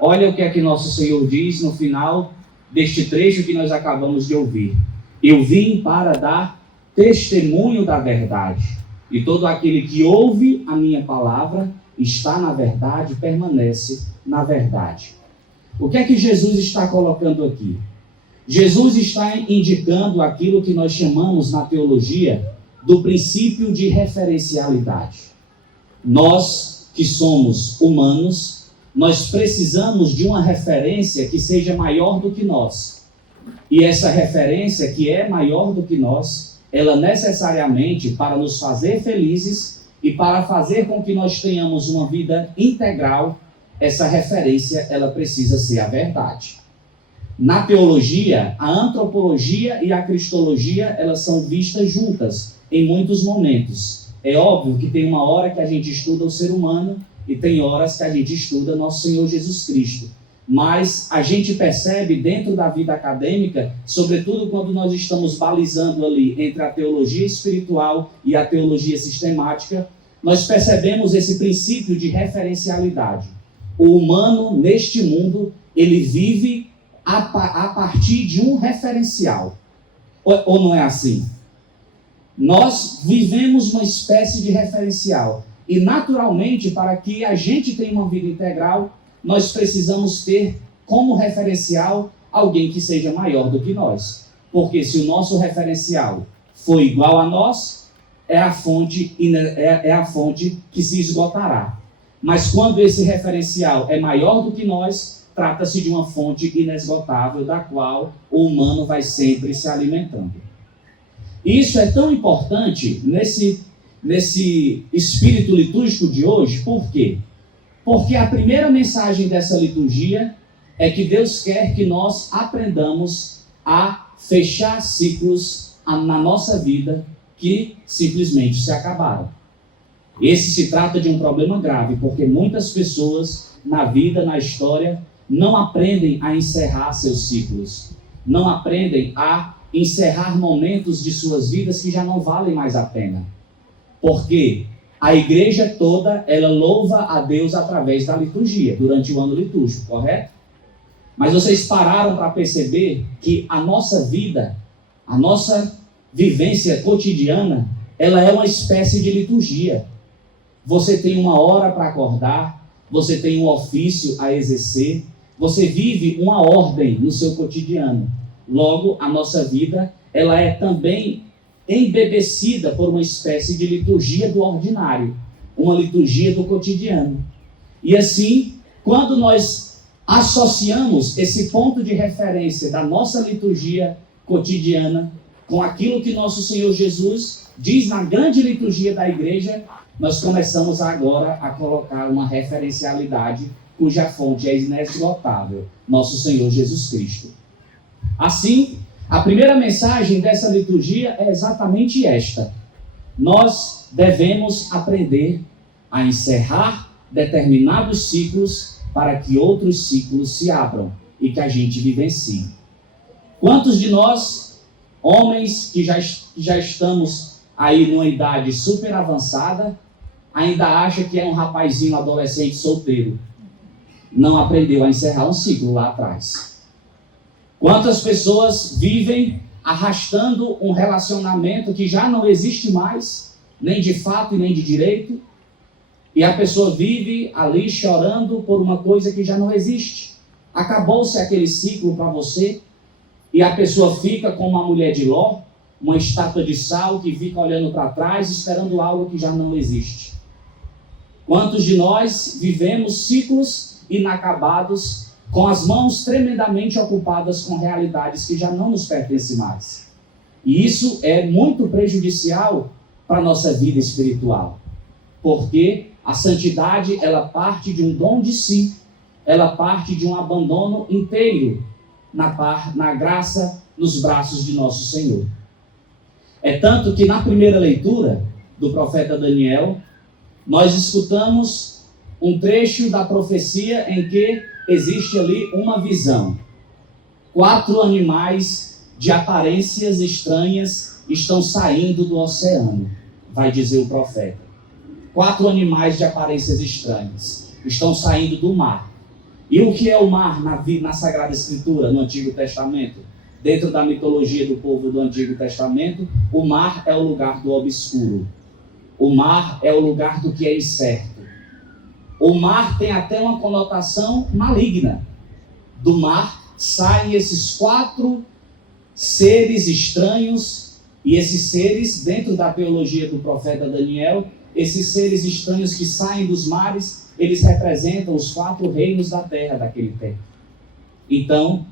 Olha o que é que nosso Senhor diz no final deste trecho que nós acabamos de ouvir. Eu vim para dar testemunho da verdade. E todo aquele que ouve a minha palavra está na verdade, permanece na verdade. O que é que Jesus está colocando aqui? Jesus está indicando aquilo que nós chamamos na teologia do princípio de referencialidade. Nós que somos humanos, nós precisamos de uma referência que seja maior do que nós. E essa referência que é maior do que nós, ela necessariamente, para nos fazer felizes e para fazer com que nós tenhamos uma vida integral, essa referência ela precisa ser a verdade. Na teologia, a antropologia e a cristologia, elas são vistas juntas em muitos momentos. É óbvio que tem uma hora que a gente estuda o ser humano e tem horas que a gente estuda nosso Senhor Jesus Cristo. Mas a gente percebe dentro da vida acadêmica, sobretudo quando nós estamos balizando ali entre a teologia espiritual e a teologia sistemática, nós percebemos esse princípio de referencialidade. O humano, neste mundo, ele vive a partir de um referencial. Ou não é assim? Nós vivemos uma espécie de referencial. E, naturalmente, para que a gente tenha uma vida integral, nós precisamos ter como referencial alguém que seja maior do que nós. Porque se o nosso referencial for igual a nós, é a fonte que se esgotará. Mas quando esse referencial é maior do que nós, trata-se de uma fonte inesgotável, da qual o humano vai sempre se alimentando. Isso é tão importante nesse espírito litúrgico de hoje, por quê? Porque a primeira mensagem dessa liturgia é que Deus quer que nós aprendamos a fechar ciclos na nossa vida que simplesmente se acabaram. Esse se trata de um problema grave, porque muitas pessoas na vida, na história, não aprendem a encerrar seus ciclos, não aprendem a encerrar momentos de suas vidas que já não valem mais a pena. Porque a igreja toda, ela louva a Deus através da liturgia, durante o ano litúrgico, correto? Mas vocês pararam para perceber que a nossa vida, a nossa vivência cotidiana, ela é uma espécie de liturgia. Você tem uma hora para acordar, você tem um ofício a exercer, você vive uma ordem no seu cotidiano. Logo, a nossa vida, ela é também embebecida por uma espécie de liturgia do ordinário, uma liturgia do cotidiano. E assim, quando nós associamos esse ponto de referência da nossa liturgia cotidiana com aquilo que nosso Senhor Jesus diz na grande liturgia da igreja, nós começamos agora a colocar uma referencialidade cuja fonte é inesgotável, nosso Senhor Jesus Cristo. Assim, a primeira mensagem dessa liturgia é exatamente esta. Nós devemos aprender a encerrar determinados ciclos para que outros ciclos se abram e que a gente vivencie. Quantos de nós, homens que já estamos aí numa idade super avançada, ainda acha que é um rapazinho adolescente solteiro? Não aprendeu a encerrar um ciclo lá atrás. Quantas pessoas vivem arrastando um relacionamento que já não existe mais, nem de fato e nem de direito, e a pessoa vive ali chorando por uma coisa que já não existe. Acabou-se aquele ciclo para você, e a pessoa fica como uma mulher de Ló, uma estátua de sal que fica olhando para trás, esperando algo que já não existe. Quantos de nós vivemos ciclos inacabados, com as mãos tremendamente ocupadas com realidades que já não nos pertencem mais? E isso é muito prejudicial para a nossa vida espiritual, porque a santidade, ela parte de um dom de si, ela parte de um abandono inteiro na graça, nos braços de nosso Senhor. É tanto que na primeira leitura do profeta Daniel, nós escutamos um trecho da profecia em que existe ali uma visão. 4 animais de aparências estranhas estão saindo do oceano, vai dizer o profeta. 4 animais de aparências estranhas estão saindo do mar. E o que é o mar na Sagrada Escritura, no Antigo Testamento? Dentro da mitologia do povo do Antigo Testamento, o mar é o lugar do obscuro. O mar é o lugar do que é incerto. O mar tem até uma conotação maligna. Do mar saem esses 4 seres estranhos, e esses seres, dentro da teologia do profeta Daniel, esses seres estranhos que saem dos mares, eles representam os 4 reinos da terra daquele tempo. Então,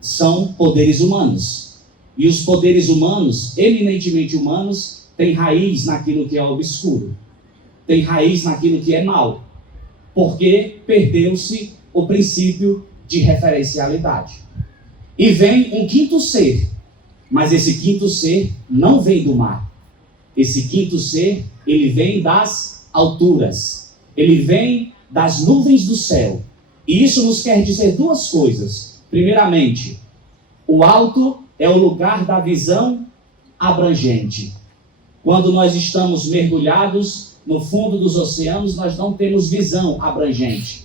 são poderes humanos. E os poderes humanos, eminentemente humanos, têm raiz naquilo que é obscuro. Tem raiz naquilo que é mal. Porque perdeu-se o princípio de referencialidade. E vem um 5º ser. Mas esse 5º ser não vem do mar. Esse 5º ser, ele vem das alturas. Ele vem das nuvens do céu. E isso nos quer dizer 2 coisas. Primeiramente, o alto é o lugar da visão abrangente. Quando nós estamos mergulhados no fundo dos oceanos, nós não temos visão abrangente.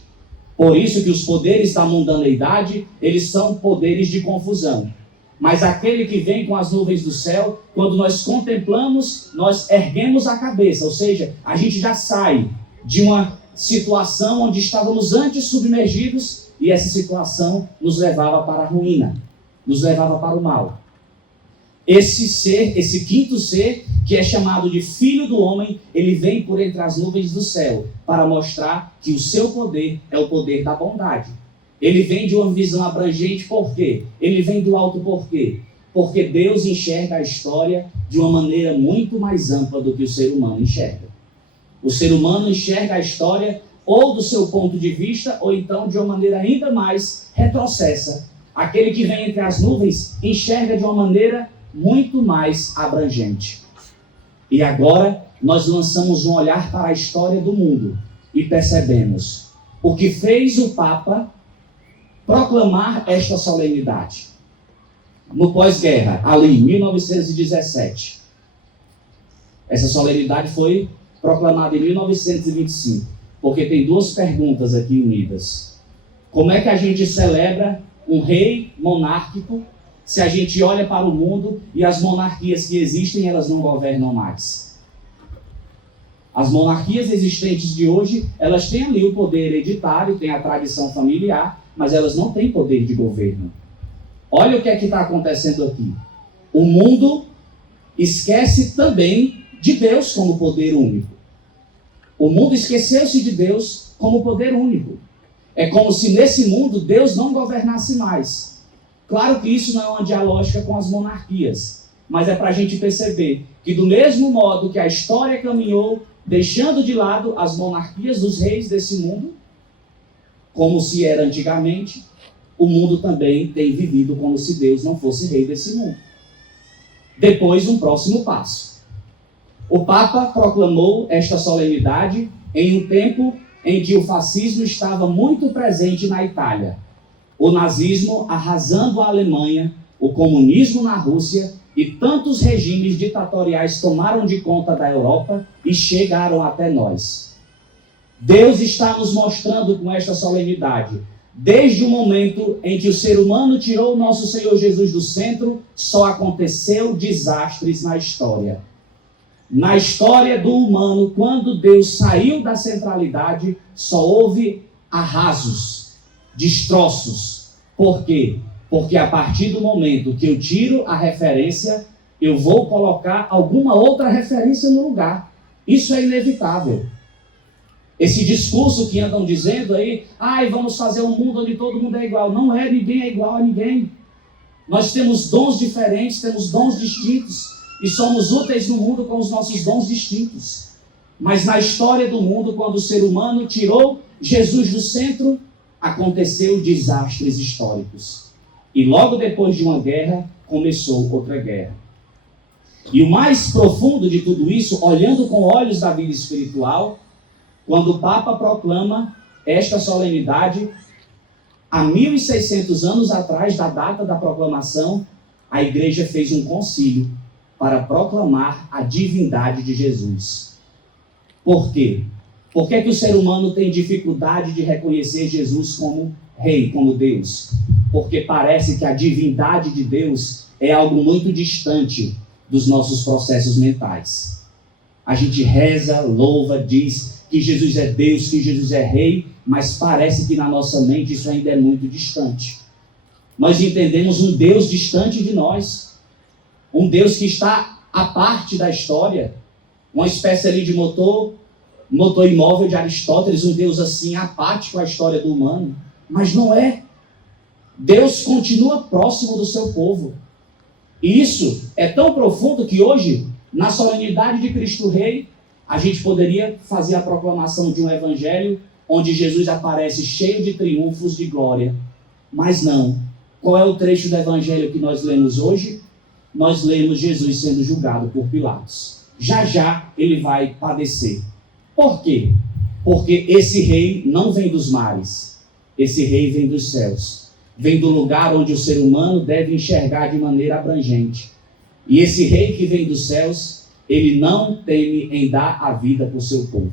Por isso que os poderes da mundaneidade, eles são poderes de confusão. Mas aquele que vem com as nuvens do céu, quando nós contemplamos, nós erguemos a cabeça, ou seja, a gente já sai de uma situação onde estávamos antes submergidos, e essa situação nos levava para a ruína, nos levava para o mal. Esse ser, esse 5º ser, que é chamado de Filho do Homem, ele vem por entre as nuvens do céu, para mostrar que o seu poder é o poder da bondade. Ele vem de uma visão abrangente, por quê? Ele vem do alto, por quê? Porque Deus enxerga a história de uma maneira muito mais ampla do que o ser humano enxerga. O ser humano enxerga a história ou do seu ponto de vista, ou então de uma maneira ainda mais retrocessa. Aquele que vem entre as nuvens enxerga de uma maneira muito mais abrangente. E agora nós lançamos um olhar para a história do mundo e percebemos o que fez o Papa proclamar esta solenidade. No pós-guerra, ali em 1917. Essa solenidade foi proclamada em 1925, porque tem 2 perguntas aqui unidas. Como é que a gente celebra um rei monárquico se a gente olha para o mundo e as monarquias que existem, elas não governam mais? As monarquias existentes de hoje, elas têm ali o poder hereditário, têm a tradição familiar, mas elas não têm poder de governo. Olha o que é que está acontecendo aqui. O mundo esquece também de Deus como poder único. O mundo esqueceu-se de Deus como poder único. É como se nesse mundo Deus não governasse mais. Claro que isso não é uma dialógica com as monarquias, mas é para a gente perceber que do mesmo modo que a história caminhou, deixando de lado as monarquias dos reis desse mundo, como se era antigamente, o mundo também tem vivido como se Deus não fosse rei desse mundo. Depois, um próximo passo. O Papa proclamou esta solenidade em um tempo em que o fascismo estava muito presente na Itália, o nazismo arrasando a Alemanha, o comunismo na Rússia, e tantos regimes ditatoriais tomaram de conta da Europa e chegaram até nós. Deus está nos mostrando com esta solenidade, desde o momento em que o ser humano tirou o nosso Senhor Jesus do centro, só aconteceu desastres na história. Na história do humano, quando Deus saiu da centralidade, só houve arrasos, destroços. Por quê? Porque a partir do momento que eu tiro a referência, eu vou colocar alguma outra referência no lugar. Isso é inevitável. Esse discurso que andam dizendo aí, vamos fazer um mundo onde todo mundo é igual. Não é, ninguém é igual a ninguém. Nós temos dons diferentes, temos dons distintos. E somos úteis no mundo com os nossos dons distintos. Mas na história do mundo, quando o ser humano tirou Jesus do centro, aconteceu desastres históricos. E logo depois de uma guerra, começou outra guerra. E o mais profundo de tudo isso, olhando com olhos da vida espiritual, quando o Papa proclama esta solenidade, há 1.600 anos atrás da data da proclamação, a igreja fez um concílio para proclamar a divindade de Jesus. Por quê? Por que o ser humano tem dificuldade de reconhecer Jesus como rei, como Deus, porque parece que a divindade de Deus é algo muito distante dos nossos processos mentais. A gente reza, louva, diz que Jesus é Deus, que Jesus é rei, mas parece que na nossa mente isso ainda é muito distante. Nós entendemos um Deus distante de nós, um Deus que está à parte da história, uma espécie ali de motor imóvel de Aristóteles, um Deus assim apático à história do humano, mas não é. Deus continua próximo do seu povo. E isso é tão profundo que hoje, na solenidade de Cristo Rei, a gente poderia fazer a proclamação de um evangelho onde Jesus aparece cheio de triunfos, de glória. Mas não. Qual é o trecho do evangelho que nós lemos hoje? Nós lemos Jesus sendo julgado por Pilatos. Já já ele vai padecer. Por quê? Porque esse rei não vem dos mares. Esse rei vem dos céus. Vem do lugar onde o ser humano deve enxergar de maneira abrangente. E esse rei que vem dos céus, ele não teme em dar a vida por seu povo.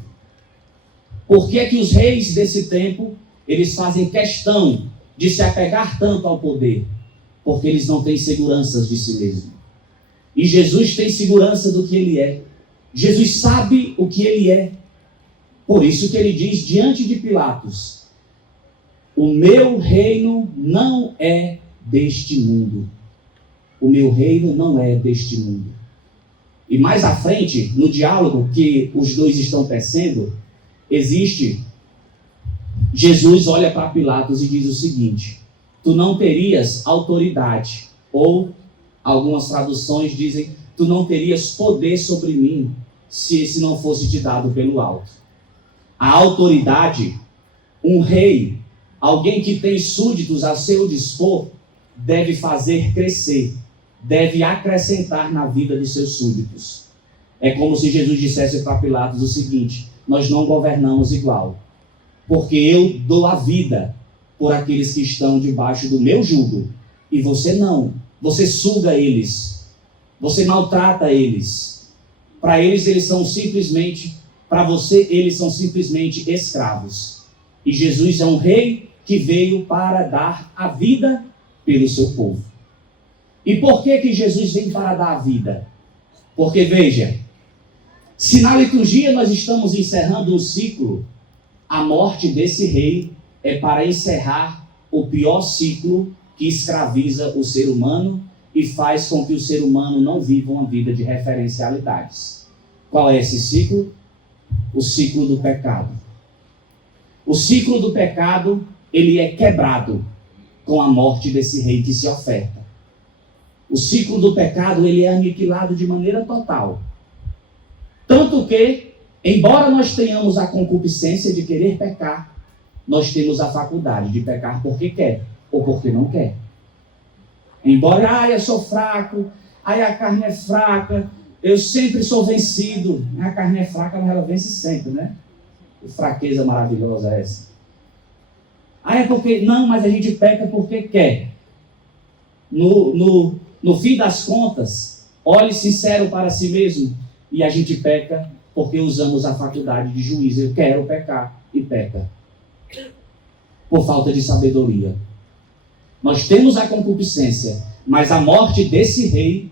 Por que é que os reis desse tempo, eles fazem questão de se apegar tanto ao poder? Porque eles não têm seguranças de si mesmo. E Jesus tem segurança do que ele é. Jesus sabe o que ele é. Por isso que ele diz diante de Pilatos: o meu reino não é deste mundo. O meu reino não é deste mundo. E mais à frente, no diálogo que os dois estão tecendo, Jesus olha para Pilatos e diz o seguinte: tu não terias autoridade, ou algumas traduções dizem, tu não terias poder sobre mim, se esse não fosse te dado pelo alto. A autoridade, um rei, alguém que tem súditos a seu dispor, deve fazer crescer, deve acrescentar na vida dos seus súditos. É como se Jesus dissesse para Pilatos o seguinte: nós não governamos igual, porque eu dou a vida por aqueles que estão debaixo do meu jugo, e você não. Você suga eles, você maltrata eles. Para eles são simplesmente, para você eles são simplesmente escravos. E Jesus é um rei que veio para dar a vida pelo seu povo. E por que Jesus vem para dar a vida? Porque veja, se na liturgia nós estamos encerrando um ciclo, a morte desse rei é para encerrar o pior ciclo que escraviza o ser humano e faz com que o ser humano não viva uma vida de referencialidades. Qual é esse ciclo? O ciclo do pecado. O ciclo do pecado, ele é quebrado com a morte desse rei que se oferta. O ciclo do pecado, ele é aniquilado de maneira total. Tanto que, embora nós tenhamos a concupiscência de querer pecar, nós temos a faculdade de pecar porque quer ou porque não quer. Embora, eu sou fraco, a carne é fraca, eu sempre sou vencido. A carne é fraca, mas ela vence sempre, né? Que fraqueza maravilhosa é essa. É porque, não, mas a gente peca porque quer. No fim das contas, olhe sincero para si mesmo, e a gente peca porque usamos a faculdade de juízo. Eu quero pecar e peca. Por falta de sabedoria. Nós temos a concupiscência, mas a morte desse rei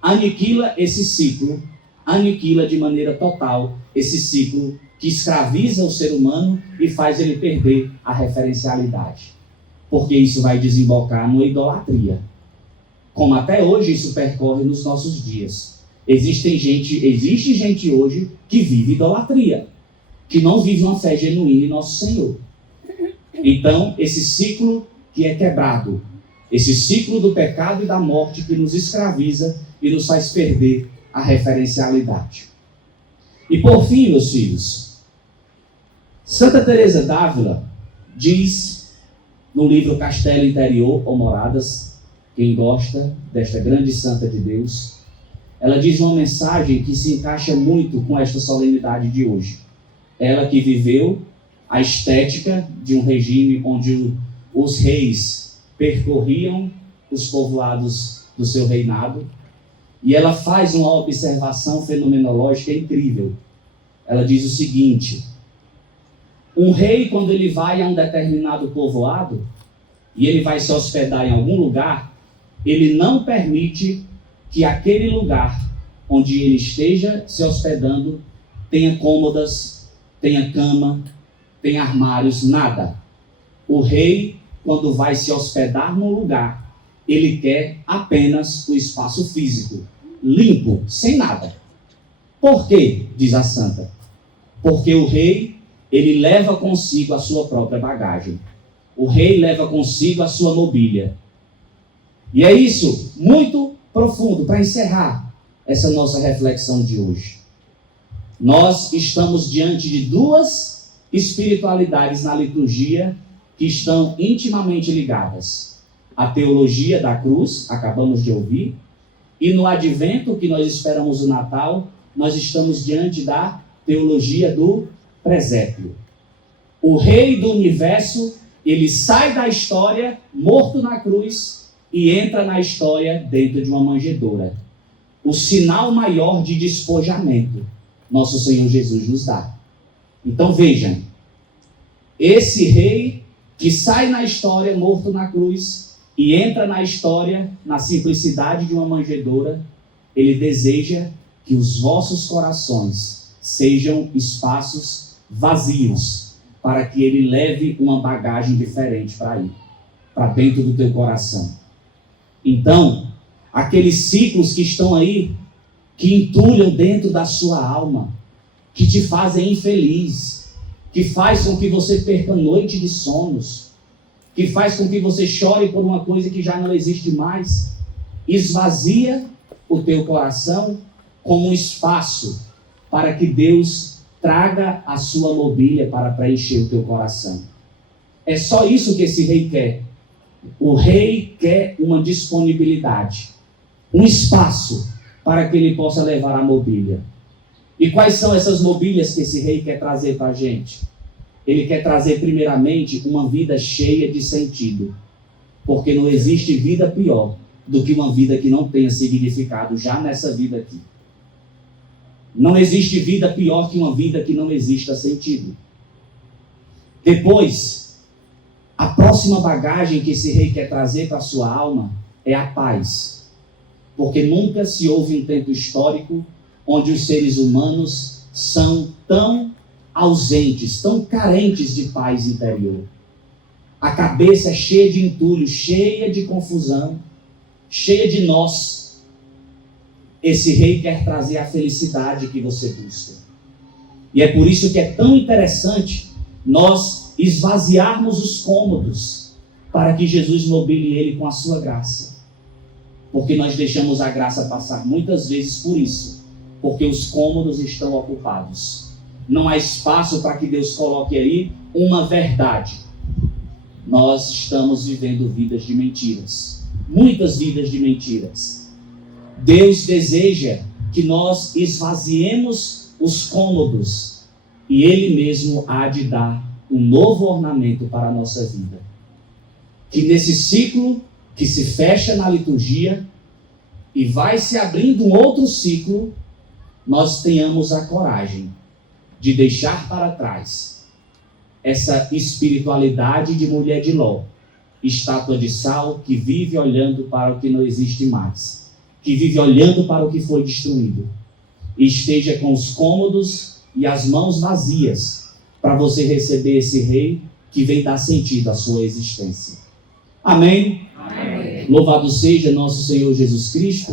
aniquila esse ciclo, aniquila de maneira total esse ciclo que escraviza o ser humano e faz ele perder a referencialidade. Porque isso vai desembocar numa idolatria. Como até hoje isso percorre nos nossos dias. Existe gente hoje que vive idolatria, que não vive uma fé genuína em nosso Senhor. Então, esse ciclo que é quebrado, esse ciclo do pecado e da morte que nos escraviza e nos faz perder a referencialidade. E por fim, meus filhos, Santa Teresa d'Ávila diz no livro Castelo Interior ou Moradas, quem gosta desta grande santa de Deus, ela diz uma mensagem que se encaixa muito com esta solenidade de hoje. Ela que viveu a estética de um regime onde os reis percorriam os povoados do seu reinado, e ela faz uma observação fenomenológica incrível. Ela diz o seguinte: um rei, quando ele vai a um determinado povoado, e ele vai se hospedar em algum lugar, ele não permite que aquele lugar onde ele esteja se hospedando tenha cômodas, tenha cama, tenha armários, nada. O rei, quando vai se hospedar num lugar, ele quer apenas o espaço físico, limpo, sem nada. Por quê? Diz a santa. Porque o rei, ele leva consigo a sua própria bagagem. O rei leva consigo a sua mobília. E é isso, muito profundo, para encerrar essa nossa reflexão de hoje. Nós estamos diante de duas espiritualidades na liturgia que estão intimamente ligadas. A teologia da cruz, acabamos de ouvir, e no advento, que nós esperamos o Natal, nós estamos diante da teologia do presépio. O rei do universo, ele sai da história, morto na cruz, e entra na história dentro de uma manjedoura. O sinal maior de despojamento, nosso Senhor Jesus nos dá. Então vejam, esse rei que sai na história, morto na cruz, e entra na história, na simplicidade de uma manjedoura, ele deseja que os vossos corações sejam espaços vazios, para que ele leve uma bagagem diferente para ir, para dentro do teu coração. Então, aqueles ciclos que estão aí, que entulham dentro da sua alma, que te fazem infeliz, que faz com que você perca noite de sonos, que faz com que você chore por uma coisa que já não existe mais, esvazia o teu coração como um espaço para que Deus traga a sua mobília para preencher o teu coração. É só isso que esse rei quer. O rei quer uma disponibilidade, um espaço para que ele possa levar a mobília. E quais são essas mobílias que esse rei quer trazer para a gente? Ele quer trazer primeiramente uma vida cheia de sentido, porque não existe vida pior do que uma vida que não tenha significado já nessa vida aqui. Não existe vida pior que uma vida que não exista sentido. Depois, a próxima bagagem que esse rei quer trazer para a sua alma é a paz. Porque nunca se houve um tempo histórico onde os seres humanos são tão ausentes, tão carentes de paz interior. A cabeça é cheia de entulho, cheia de confusão, cheia de nós. Esse rei quer trazer a felicidade que você busca. E é por isso que é tão interessante nós esvaziarmos os cômodos para que Jesus mobile ele com a sua graça. Porque nós deixamos a graça passar muitas vezes por isso, porque os cômodos estão ocupados. Não há espaço para que Deus coloque aí uma verdade. Nós estamos vivendo vidas de mentiras, muitas vidas de mentiras. Deus deseja que nós esvaziemos os cômodos e Ele mesmo há de dar um novo ornamento para a nossa vida. Que nesse ciclo que se fecha na liturgia e vai se abrindo um outro ciclo, nós tenhamos a coragem de deixar para trás essa espiritualidade de mulher de Ló, estátua de sal que vive olhando para o que não existe mais, que vive olhando para o que foi destruído, e esteja com os cômodos e as mãos vazias para você receber esse rei que vem dar sentido à sua existência. Amém? Amém. Louvado seja nosso Senhor Jesus Cristo.